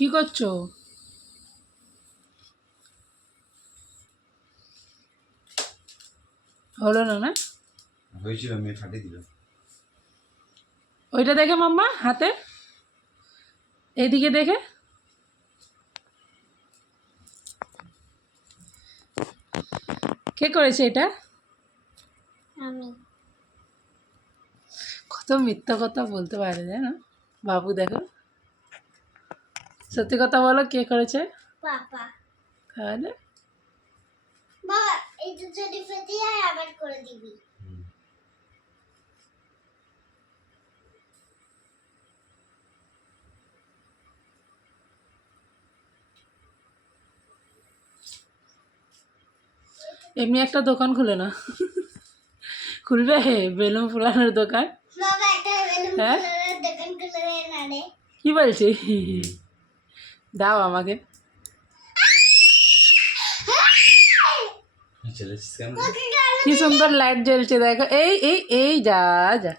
কি করছো? হলো না না? হয়েছিল, মেয়ে ফাটিয়ে দিল। ওইটা দেখে মাম্মা হাতে, এইদিকে দেখে। কে করেছে এটা? আমি। কত মিথ্যা কথা বলতে পারে জানো বাবু, দেখো। সত্যি কথা বলো, কে করেছে? পাপা। তাহলে বাবা এই তো যদি ফেটে যায় আবার করে দিবি। এমনি একটা দোকান খুলে না? খুলবে বেলুন ফুলানোর দোকান। বাবা একটা বেলুন হ্যাঁ? ফুলানোর দোকান খুলে না রে। কি বলছি? দাও আমাকে। চলেছিস কেন? কি সুন্দর লাইট জ্বলছে দেখো। এই এই এই যা যা।